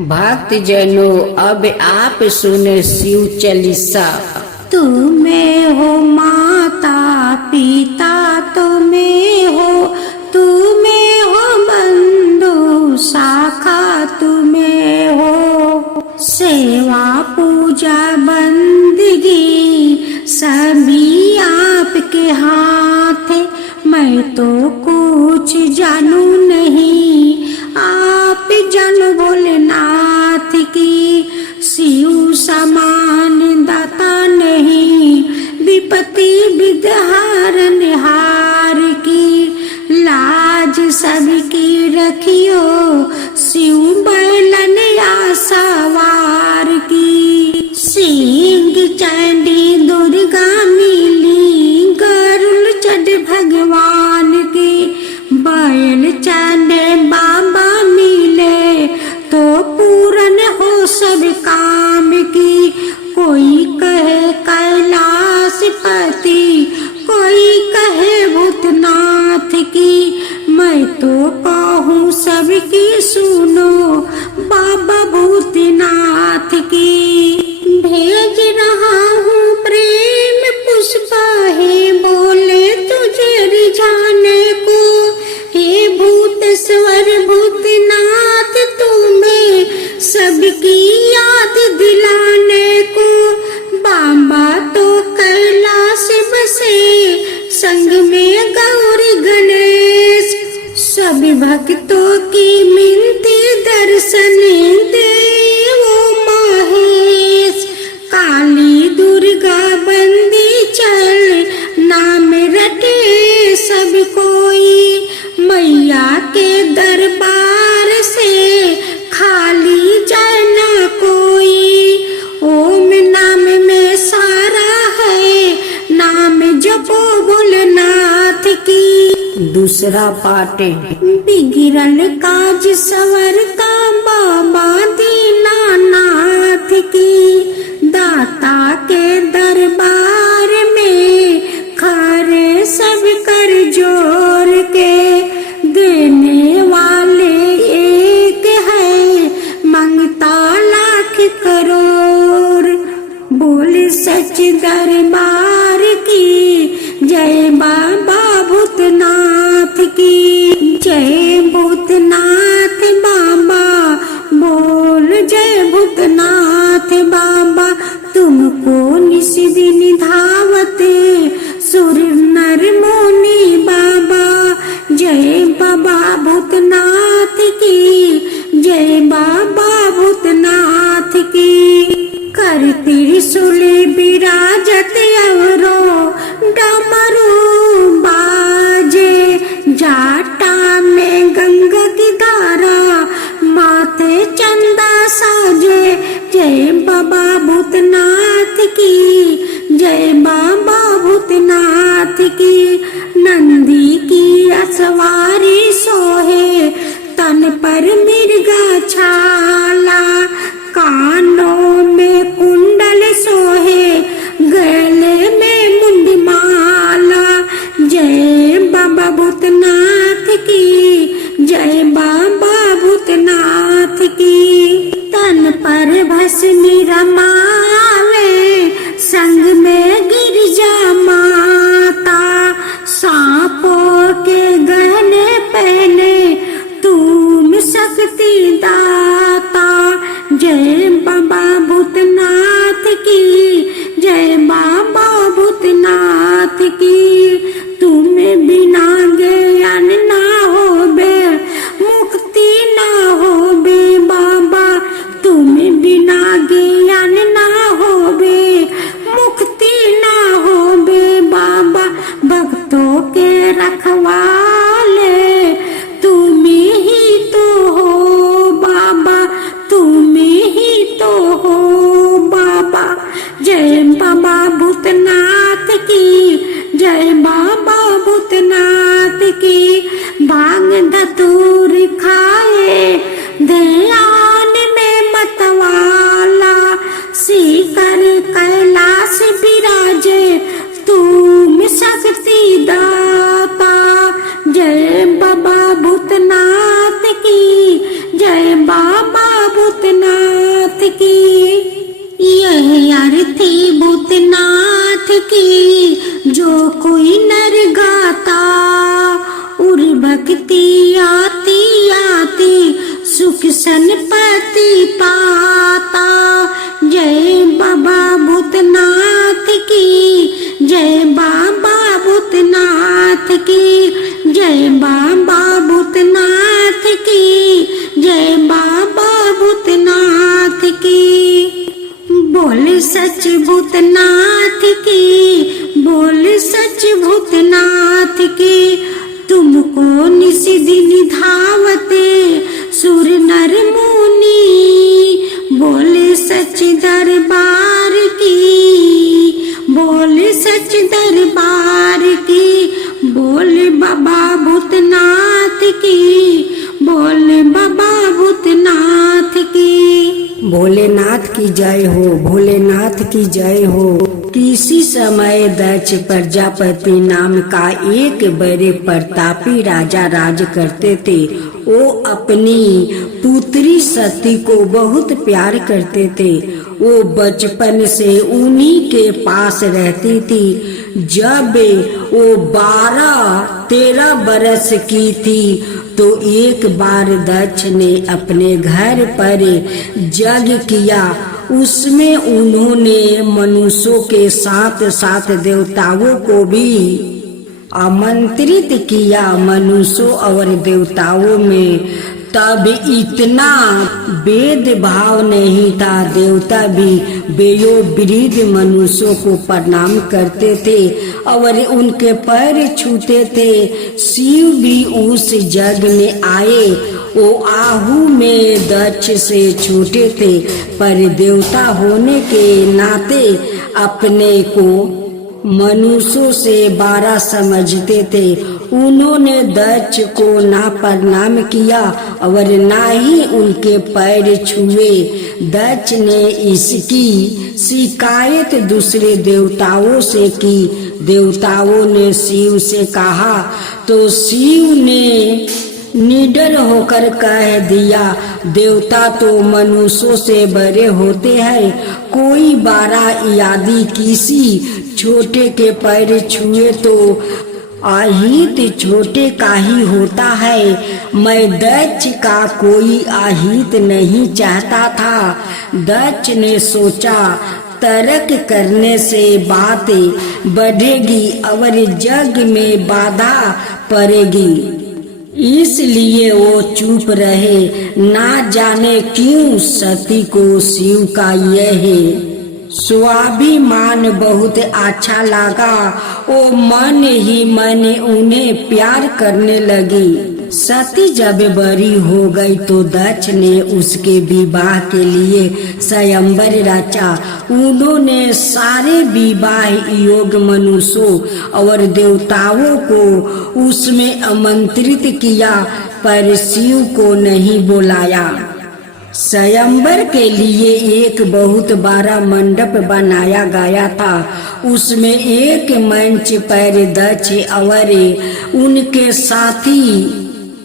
भक्त जनों अब आप सुने शिव चालीसा। तुम्हें हो माता पिता, तुम्हें हो बंधु शाखा, तुम्हें हो सेवा पूजा बंदगी सभी आपके हाथ। मैं तो कुछ जानू नहीं, आप जानो भोलेनाथ की। शिव समान दाता नहीं, विपत्ति विद्याहरण हार की। लाज सबकी रखियो, शिव बैलन या सवार की। सिंह चंडी दुर्गा मिली, गरुड़ चढ़ भगवान की। बैल चढ़े बाबा मिले, तो पूरन हो सब काम की। कोई कहे कैलाश पति, कोई कहे भूतनाथ की। मैं तो कहूँ सबकी सुनो, बाबा भूतनाथ की। भेज रहा हूँ प्रेम पुष्प, है बोले तुझे रिझाने को। हे भूतेश्वर भूतनाथ, तुम्हें सबकी याद दिलाने को। बाबा तो कैलाश बसे, संग में गौरी गणेश। सभी भक्तों की मिनती दर्शन दे ओ महेश। काली दुर्गा बंदी चल, नाम रटे सब कोई। मैया के दरबार से खाली जाए न कोई। ओम नाम में सारा है, नाम जपो भोलेनाथ की। दूसरा पाठ। बिगड़ल काज संवरता बाबा दीनानाथ की। दाता के दरबार में खड़े सब कर जोर के। देने वाले एक है, मंगता लाख करोड़। बोल सच दरबार की, जय बाबा भूतनाथ की। जय भूतनाथ बाबा, बोल जय भूतनाथ बाबा। तुमको निस दिन धावते सुर नर मुनि बाबा। जय बाबा भूतनाथ की, जय बाबा भूतनाथ की। कर त्रिशूल विराजत अवरो, डमरू बाजे। जाटा में गंगा की धारा, माथे चंदा साजे। जय बाबा भूतनाथ की, जय बाबा भूतनाथ की। नंदी की असवारी सोहे, तन पर मिर्गा छाला। कानों में कुंडल सोहे, गले में मुंडमाला। जय बाबा भूतनाथ की, जय बाबा भूतनाथ की। तन पर भस्मी रमावे, संग में गिरजा माता। सांपों के गहने पहने, तुम शक्ति दाता। जय बाबा भूतनाथ की, जय बाबा भूतनाथ की। तुम्हें बिना ज्ञान ना होबे, मुक्ति ना होबे बाबा। तुम्हें बिना ज्ञान ना होबे, मुक्ति ना होबे बाबा। भक्तों के रखवाले तुम ही तो हो बाबा, तुम ही तो हो बाबा। जय बाबा भूतनाथ की, जय बाबा भूतनाथ की। भांग धतूर खाए, ध्यान में मतवाला। शिखर कैलाश विराजे, तुम शक्ति दाता। आवते सुर नर मुनि, बोले सच दरबार की, बोले सच दरबार की, बोले बाबा भूतनाथ की, बोले बाबा भूतनाथ की। भोलेनाथ की जय हो, भोलेनाथ की जय हो। किसी समय दक्ष प्रजापति नाम का एक बड़े प्रतापी राजा राज करते थे। वो अपनी पुत्री सती को बहुत प्यार करते थे। वो बचपन से उन्हीं के पास रहती थी। जब वो 12-13 बरस की थी तो एक बार दक्ष ने अपने घर पर यज्ञ किया। उसमें उन्होंने मनुष्यों के साथ साथ देवताओं को भी आमंत्रित किया। मनुष्यों और देवताओं में तब इतना भेदभाव नहीं था। देवता भी वयोवृद्ध मनुष्यों को प्रणाम करते थे और उनके पैर छूते थे। शिव भी उस यज्ञ में आए। वो आहू में दक्ष से छोटे थे, पर देवता होने के नाते अपने को मनुष्यों से 12 समझते थे। उन्होंने दक्ष को ना प्रणाम किया और ना ही उनके पैर छुए। दक्ष ने इसकी शिकायत दूसरे देवताओं से की। देवताओं ने शिव से कहा तो शिव ने निडर होकर कह दिया, देवता तो मनुष्यों से बड़े होते हैं। कोई 12 आदि किसी छोटे के पैर छुए तो आहित छोटे का ही होता है। मैं दक्ष का कोई आहित नहीं चाहता था। दक्ष ने सोचा, तर्क करने से बातें बढ़ेगी और यज्ञ में बाधा पड़ेगी, इसलिए वो चुप रहे। ना जाने क्यों सती को शिव का यह स्वाभिमान बहुत अच्छा लगा। वो मन ही मन उन्हें प्यार करने लगी। सती जब बड़ी हो गई तो दक्ष ने उसके विवाह के लिए स्वयंवर रचा। उन्होंने सारे विवाह योग मनुष्यों और देवताओं को उसमें आमंत्रित किया, पर शिव को नहीं बुलाया। स्वयंवर के लिए एक बहुत बड़ा मंडप बनाया गया था। उसमें एक मंच पर दक्ष और उनके साथी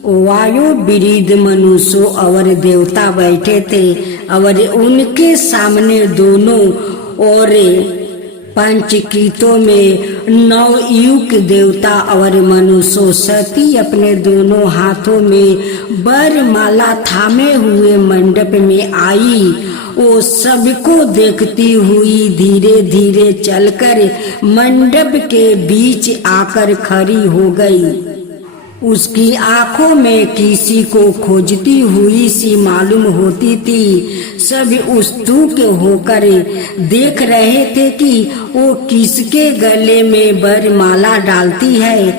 वयोवृद्ध मनुष्यों और देवता बैठे थे और उनके सामने दोनों और पंचकृतों में 9 युग देवता और मनुष्य। सती अपने दोनों हाथों में वरमाला थामे हुए मंडप में आई। वो सबको देखती हुई धीरे धीरे चलकर मंडप के बीच आकर खड़ी हो गई। उसकी आंखों में किसी को खोजती हुई सी मालूम होती थी। सब उत्सुक होकर देख रहे थे कि वो किसके गले में वरमाला डालती है।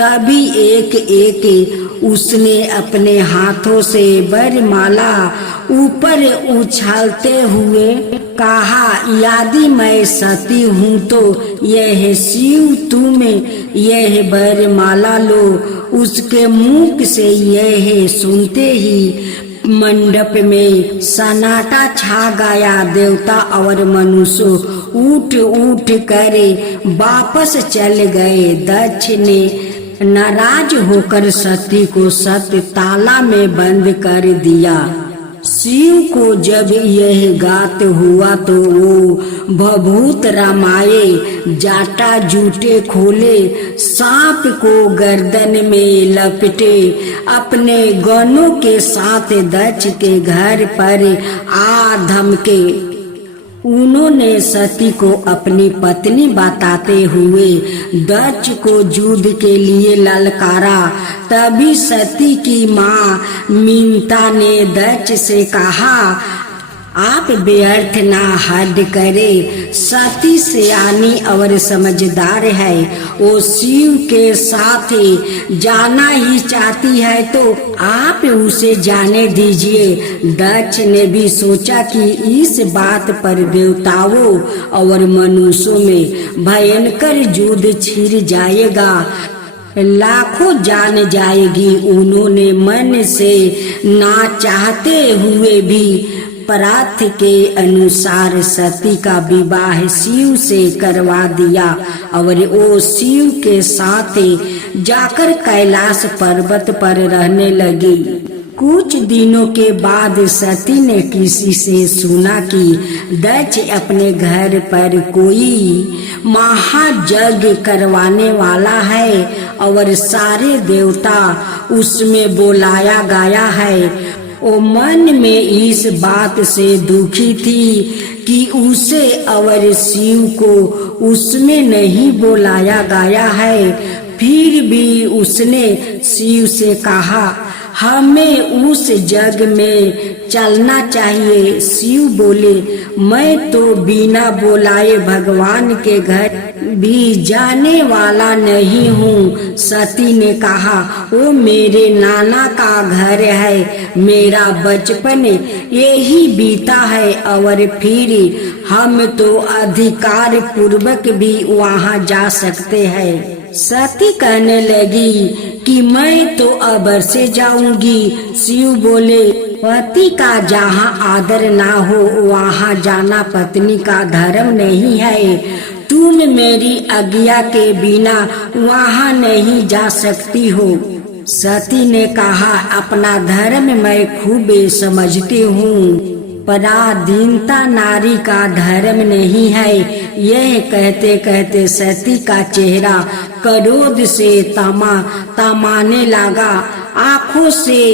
तभी एक एक उसने अपने हाथों से वरमाला ऊपर उछालते हुए कहा, यदि मैं सती हूँ तो यह शिव तुम यह वरमाला लो। उसके मुख से यह सुनते ही मंडप में सन्नाटा छा गया। देवता और मनुष्य उठ उठ कर वापस चल गए। दक्ष ने नाराज होकर सती को सत्य ताला में बंद कर दिया। शिव को जब यह गात हुआ तो वो भभूत रामाये, जाटा जूटे खोले, सांप को गर्दन में लपटे, अपने गणों के साथ दक्ष के घर पर आ धमके। उन्होंने सती को अपनी पत्नी बताते हुए दक्ष को युद्ध के लिए ललकारा। तभी सती की माँ मीनता ने दक्ष से कहा, आप व्यर्थ ना हद करे, सती सियानी और समझदार है। वो शिव के साथ जाना ही चाहती है तो आप उसे जाने दीजिए। दक्ष ने भी सोचा कि इस बात पर देवताओं और मनुष्यों में भयंकर युद्ध छिड़ जाएगा, लाखों जान जाएगी। उन्होंने मन से ना चाहते हुए भी पराथ के अनुसार सती का विवाह शिव से करवा दिया और वो शिव के साथ जाकर कैलाश पर्वत पर रहने लगी। कुछ दिनों के बाद सती ने किसी से सुना कि दक्ष अपने घर पर कोई महायज्ञ करवाने वाला है और सारे देवता उसमें बुलाया गया है। वो मन में इस बात से दुखी थी कि उसे और शिव को उसमें नहीं बुलाया गया है। फिर भी उसने शिव से कहा, हमें उस जग में चलना चाहिए। शिव बोले, मैं तो बिना बुलाए भगवान के घर भी जाने वाला नहीं हूँ। सती ने कहा, वो मेरे नाना का घर है, मेरा बचपन यही बीता है और फिर हम तो अधिकार पूर्वक भी वहाँ जा सकते हैं। सती कहने लगी कि मैं तो अबर से जाऊंगी। शिव बोले, पति का जहाँ आदर ना हो वहाँ जाना पत्नी का धर्म नहीं है। तुम मेरी आज्ञा के बिना वहाँ नहीं जा सकती हो। सती ने कहा, अपना धर्म मैं खूब समझती हूँ, पराधीनता नारी का धर्म नहीं है। यह कहते कहते सती का चेहरा क्रोध से तमाने लगा, आंखों से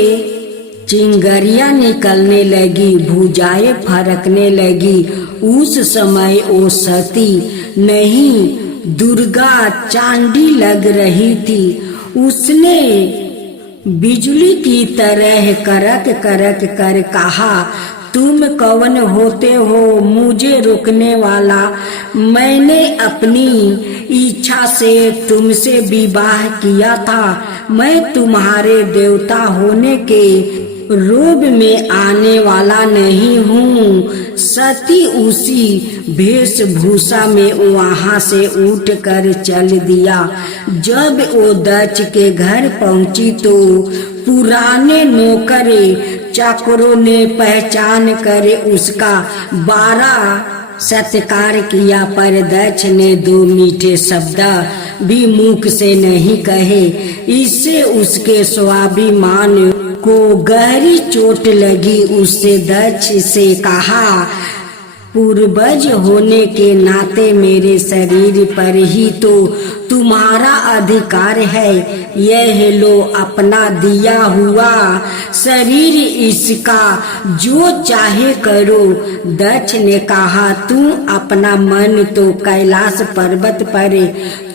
चिंगारियां निकलने लगी, भुजाएं फरकने लगी। उस समय वो सती नहीं दुर्गा चांडी लग रही थी। उसने बिजली की तरह करक करक कर कहा, तुम कौन होते हो मुझे रोकने वाला? मैंने अपनी इच्छा से तुमसे विवाह किया था। मैं तुम्हारे देवता होने के रूप में आने वाला नहीं हूँ। सती उसी वेशभूषा में वहाँ से उठकर चल दिया। जब वो दक्ष के घर पहुँची तो पुराने नौकर चाकरों ने पहचान कर उसका 12 सत्कार किया, पर दक्ष ने 2 मीठे शब्द भी मुख से नहीं कहे। इससे उसके स्वाभिमान को गहरी चोट लगी। उससे दक्ष से कहा, पूर्वज होने के नाते मेरे शरीर पर ही तो तुम्हारा अधिकार है। यह लो अपना दिया हुआ शरीर, इसका जो चाहे करो। दक्ष ने कहा, तू अपना मन तो कैलाश पर्वत पर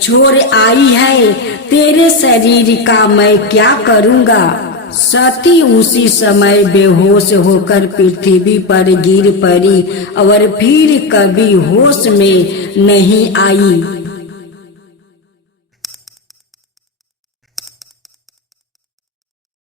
छोड़ आई है, तेरे शरीर का मैं क्या करूँगा? सती उसी समय बेहोश होकर पृथ्वी पर गिर पड़ी और फिर कभी होश में नहीं आई।